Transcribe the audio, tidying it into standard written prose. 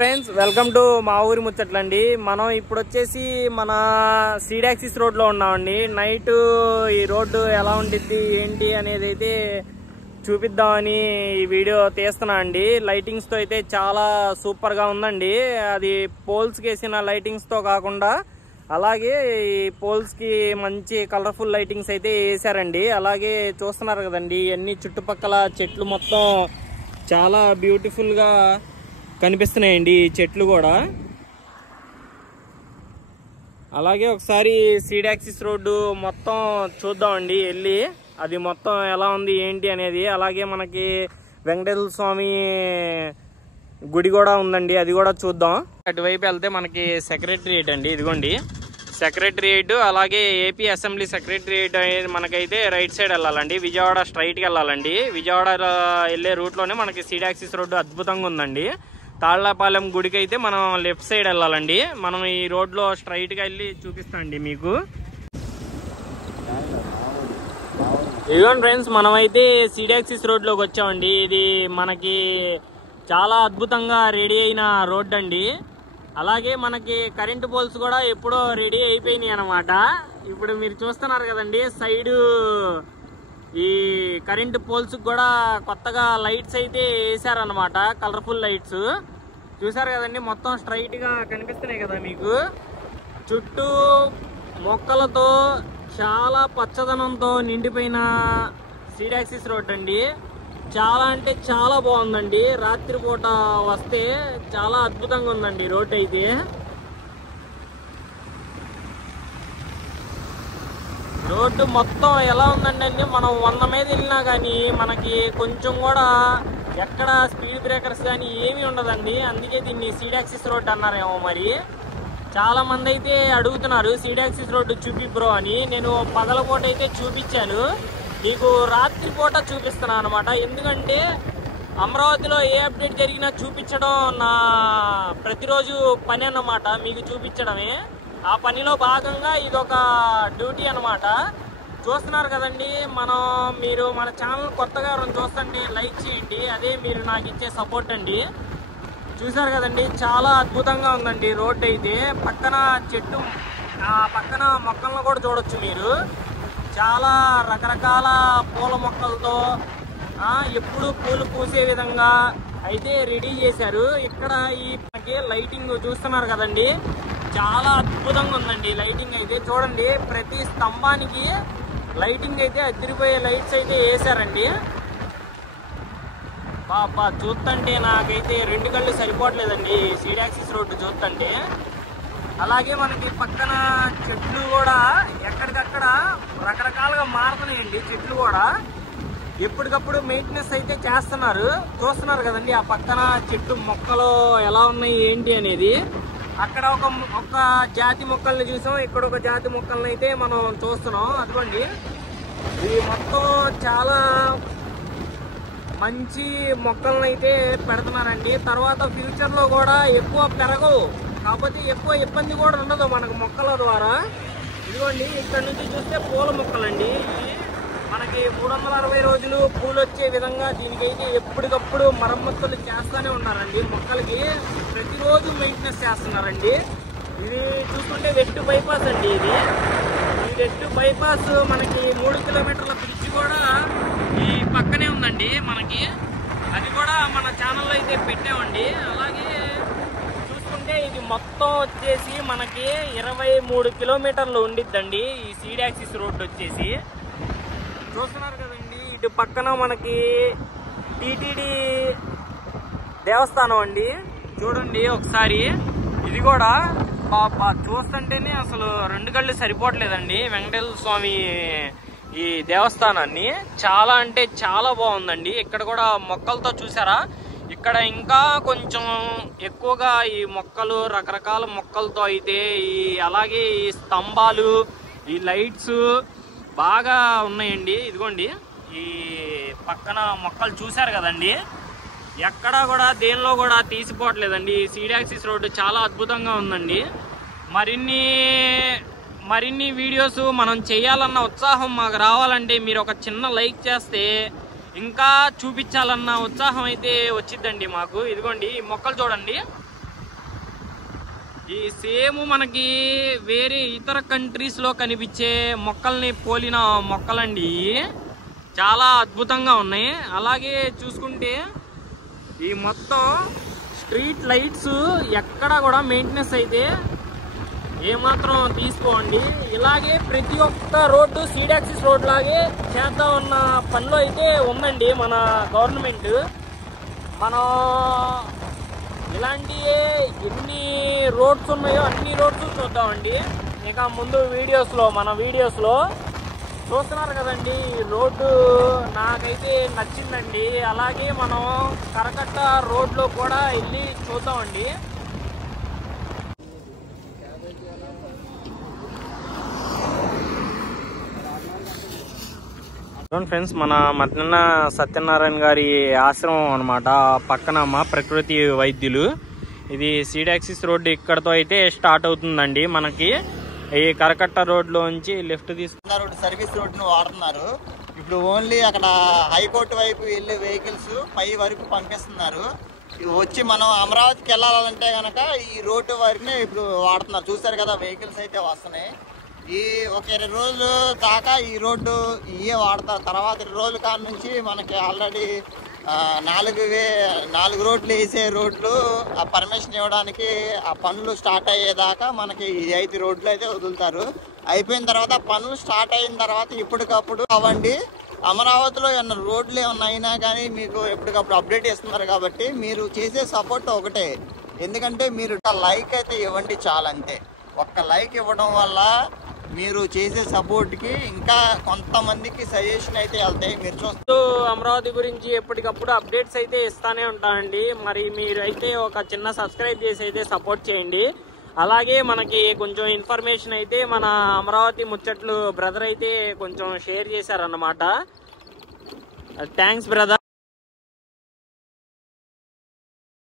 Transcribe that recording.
Friends welcome to మా ఊరి ముచ్చట్లండి. మనం ఇప్పుడు వచ్చేసి మన సీడాక్సిస్ రోడ్ లో ఉన్నామండి. నైట్ ఈ రోడ్డు ఎలా ఉండిద్ది ఏంటి అనేది అయితే చూపిద్దామని ఈ వీడియో తీస్తున్నా అండి. లైటింగ్స్ తో అయితే చాలా సూపర్ గా ఉందండి. అది పోల్స్ కి వేసిన లైటింగ్స్ తో కాకుండా అలాగే ఈ పోల్స్ కి మంచి కలర్ఫుల్ లైటింగ్స్ అయితే వేసారండి. అలాగే చూస్తున్నారు కదండి, అన్ని చుట్టుపక్కల చెట్లు మొత్తం చాలా బ్యూటిఫుల్ గా కనిపిస్తున్నాయండి ఈ చెట్లు కూడా. అలాగే ఒకసారి సీడాక్సిస్ రోడ్డు మొత్తం చూద్దామండి వెళ్ళి, అది మొత్తం ఎలా ఉంది ఏంటి అనేది. అలాగే మనకి వెంకటేశ్వర స్వామి గుడి కూడా ఉందండి, అది కూడా చూద్దాం. అటువైపు వెళ్తే మనకి సెక్రటరియేట్ అండి, ఇదిగోండి సెక్రటరియేట్. అలాగే ఏపీ అసెంబ్లీ సెక్రటరియేట్ అనేది మనకైతే రైట్ సైడ్ వెళ్ళాలండి, విజయవాడ స్ట్రైట్కి వెళ్ళాలండి. విజయవాడ వెళ్ళే రూట్లోనే మనకి సీడాక్సిస్ రోడ్డు అద్భుతంగా ఉందండి. తాళ్లపాలెం గుడికి అయితే మనం లెఫ్ట్ సైడ్ వెళ్ళాలండి. మనం ఈ రోడ్లో స్ట్రైట్గా వెళ్ళి చూపిస్తాండి మీకు. ఇదిగోండి ఫ్రెండ్స్, మనమైతే సీడాక్సిస్ రోడ్లోకి వచ్చామండి. ఇది మనకి చాలా అద్భుతంగా రెడీ అయిన రోడ్ అండి. అలాగే మనకి కరెంటు పోల్స్ కూడా ఎప్పుడో రెడీ అయిపోయినాయి అన్నమాట. ఇప్పుడు మీరు చూస్తున్నారు కదండి, సైడు ఈ కరెంటు పోల్స్ కూడా కొత్తగా లైట్స్ అయితే వేసారనమాట, కలర్ఫుల్ లైట్స్. చూసారు కదండి, మొత్తం స్ట్రైట్ గా కనిపిస్తున్నాయి కదా మీకు. చుట్టూ మొక్కలతో చాలా పచ్చదనంతో నిండిపోయిన సీడాక్సిస్ రోడ్ అండి. చాలా అంటే చాలా బాగుందండి. రాత్రిపూట వస్తే చాలా అద్భుతంగా ఉందండి రోడ్ అయితే. రోడ్డు మొత్తం ఎలా ఉందండి, మనం 100 మీద వెళ్ళినా కానీ మనకి కొంచెం కూడా ఎక్కడ స్పీడ్ బ్రేకర్స్ కానీ ఏమీ ఉండదండి. అందుకే దీన్ని సీడాక్సిస్ రోడ్ అన్నారేమో మరి. చాలా మంది అయితే అడుగుతున్నారు సీడాక్సిస్ రోడ్డు చూపి బ్రో అని. నేను పగలపూట అయితే చూపించాను, మీకు రాత్రిపూట చూపిస్తున్నాను అనమాట. ఎందుకంటే అమరావతిలో ఏ అప్డేట్ జరిగినా చూపించడం నా ప్రతిరోజు పని అన్నమాట, మీకు చూపించడమే. ఆ పనిలో భాగంగా ఇదొక డ్యూటీ అన్నమాట. చూస్తున్నారు కదండి, మీరు మన ఛానల్ కొత్తగా చూస్తుంటే లైక్ చేయండి, అదే మీరు నాకు ఇచ్చే సపోర్ట్ అండి. చూసారు కదండి, చాలా అద్భుతంగా ఉందండి రోడ్ అయితే. పక్కన చెట్టు, పక్కన మొక్కలను కూడా చూడొచ్చు మీరు. చాలా రకరకాల పూల మొక్కలతో ఎప్పుడు పూలు పూసే విధంగా అయితే రెడీ చేశారు. ఇక్కడ ఈ లైటింగ్ చూస్తున్నారు కదండి, చాలా అద్భుతంగా ఉందండి లైటింగ్ అయితే. చూడండి, ప్రతి స్తంభానికి లైటింగ్ అయితే అదిరిపోయే లైట్స్ అయితే వేసారండి. బాబా చూస్తుంటే నాకైతే 2 కళ్ళు సరిపోవట్లేదండి సీడాక్సిస్ రోడ్డు చూస్తుంటే. అలాగే మనకి పక్కన చెట్లు కూడా ఎక్కడికక్కడ రకరకాలుగా మారుతున్నాయండి. చెట్లు కూడా ఎప్పటికప్పుడు మెయింటెనెన్స్ అయితే చేస్తున్నారు. చూస్తున్నారు కదండి, ఆ పక్కన చెట్టు మొక్కలు ఎలా ఉన్నాయి ఏంటి అనేది. అక్కడ ఒక జాతి మొక్కల్ని చూసాం, ఇక్కడ ఒక జాతి మొక్కల్ని అయితే మనం చూస్తున్నాం. అదిగోండి, ఇది మొత్తం చాలా మంచి మొక్కలను అయితే పెడుతున్నారండి. తర్వాత ఫ్యూచర్ లో కూడా ఎక్కువ పెరగవు, కాకపోతే ఎక్కువ ఇబ్బంది కూడా ఉండదు మనకు మొక్కల ద్వారా. ఇదిగోండి, ఇక్కడ నుంచి చూస్తే పూల మొక్కలండి. మనకి 360 రోజులు పూలు వచ్చే విధంగా దీనికైతే ఎప్పటికప్పుడు మరమ్మతులు చేస్తూనే ఉన్నారండి. మొక్కలకి ప్రతిరోజు మెయింటెనెన్స్ చేస్తున్నారండి. ఇది చూసుకుంటే వెట్టు బైపాస్ అండి. ఇది వెట్టు బైపాస్ మనకి 3 కిలోమీటర్ల బ్రిడ్జ్ కూడా ఈ పక్కనే ఉందండి మనకి. అది కూడా మన ఛానల్లో అయితే పెట్టామండి. అలాగే చూసుకుంటే ఇది మొత్తం వచ్చేసి మనకి 23 కిలోమీటర్లు ఉండిద్దండి ఈ సీడాక్సిస్ రోడ్డు వచ్చేసి. చూస్తున్నారు కదండి, ఇటు పక్కన మనకి టీటీడీ దేవస్థానం అండి. చూడండి ఒకసారి, ఇది కూడా చూస్తుంటేనే అసలు 2 కళ్ళు సరిపోవట్లేదండి వెంకటేశ్వర స్వామి ఈ దేవస్థానాన్ని. చాలా అంటే చాలా బాగుందండి. ఇక్కడ కూడా మొక్కలతో చూసారా, ఇక్కడ ఇంకా కొంచెం ఎక్కువగా ఈ మొక్కలు, రకరకాల మొక్కలతో అయితే అలాగే ఈ స్తంభాలు, ఈ లైట్స్ బాగా ఉన్నాయండి. ఇదిగోండి, ఈ పక్కన మొక్కలు చూసారు కదండి, ఎక్కడా కూడా దేనిలో కూడా తీసిపోవట్లేదండి. సీడాక్సిస్ రోడ్డు చాలా అద్భుతంగా ఉందండి. మరిన్ని వీడియోస్ మనం చేయాలన్న ఉత్సాహం మాకు రావాలంటే మీరు ఒక చిన్న లైక్ చేస్తే ఇంకా చూపించాలన్న ఉత్సాహం అయితే వచ్చిద్దండి మాకు. ఇదిగోండి, ఈ మొక్కలు చూడండి, ఈ సేమ్ మనకి వేరే ఇతర కంట్రీస్ లో కనిపించే మొక్కల్ని పోలిన మొక్కలండి. చాలా అద్భుతంగా ఉన్నాయి. అలాగే చూసుకుంటే ఈ మొత్తం స్ట్రీట్ లైట్స్ ఎక్కడ కూడా మెయింటెనెన్స్ అయితే ఏమాత్రం తీసుకోండి. ఇలాగే ప్రతి ఒక్క రోడ్డు సీడ్ యాక్సిస్ రోడ్ లాగే చేద్దాం అన్న పనిలో అయితే ఉందండి మన గవర్నమెంట్. మనం ఇలాంటి ఎన్ని రోడ్స్ ఉన్నాయో అన్ని రోడ్స్ చూద్దామండి. ఇక ముందు మన వీడియోస్లో చూస్తున్నారు కదండి. ఈ రోడ్డు నాకైతే నచ్చిందండి. అలాగే మనం కరకట్ట రోడ్లో కూడా వెళ్ళి చూద్దామండి. ఫ్రెండ్స్, మన మధ్యన సత్యనారాయణ గారి ఆశ్రమం అనమాట. పక్కన ప్రకృతి వైద్యులు. ఇది సీడ్ యాక్సిస్ రోడ్డు ఇక్కడతో అయితే స్టార్ట్ అవుతుందండి. మనకి ఈ కరకట్ట రోడ్లోంచి లెఫ్ట్ తీసుకున్నారు. సర్వీస్ రోడ్డును వాడుతున్నారు. ఇప్పుడు ఓన్లీ అక్కడ హైకోర్టు వైపు వెళ్ళే వెహికల్స్ పై వరకు పంపిస్తున్నారు. వచ్చి మనం అమరావతికి వెళ్ళాలంటే కనుక ఈ రోడ్డు వరకునే ఇప్పుడు వాడుతున్నారు. చూసారు కదా, వెహికల్స్ అయితే వస్తున్నాయి. ఈ ఒక 20 రోజులు దాకా ఈ రోడ్డు ఇవే వాడతారు. తర్వాత 20 రోజుల కాడ నుంచి మనకి ఆల్రెడీ 4 రోడ్లు వేసే రోడ్లు ఆ పర్మిషన్ ఇవ్వడానికి ఆ పనులు స్టార్ట్ అయ్యేదాకా మనకి 5 రోడ్లు అయితే వదులుతారు. అయిపోయిన తర్వాత పనులు స్టార్ట్ అయిన తర్వాత ఇప్పటికప్పుడు అవ్వండి. అమరావతిలో ఏమన్నా రోడ్లు ఏమన్నా అయినా కానీ మీకు ఎప్పటికప్పుడు అప్డేట్ ఇస్తున్నారు. కాబట్టి మీరు చేసే సపోర్ట్ ఒకటే, ఎందుకంటే మీరు లైక్ అయితే ఇవ్వండి చాలంతే. ఒక్క లైక్ ఇవ్వడం వల్ల మీరు చేసే సపోర్ట్కి ఇంకా కొంతమందికి సజెషన్ అయితే వెళ్తాయి. మీరు చూస్తూ అమరావతి గురించి ఎప్పటికప్పుడు అప్డేట్స్ అయితే ఇస్తానే ఉంటానండి. మరి మీరు అయితే ఒక చిన్న సబ్స్క్రైబ్ చేసి అయితే సపోర్ట్ చేయండి. అలాగే మనకి కొంచెం ఇన్ఫర్మేషన్ అయితే మన అమరావతి ముచ్చట్లు బ్రదర్ అయితే కొంచెం షేర్ చేశారన్నమాట. Thanks brother.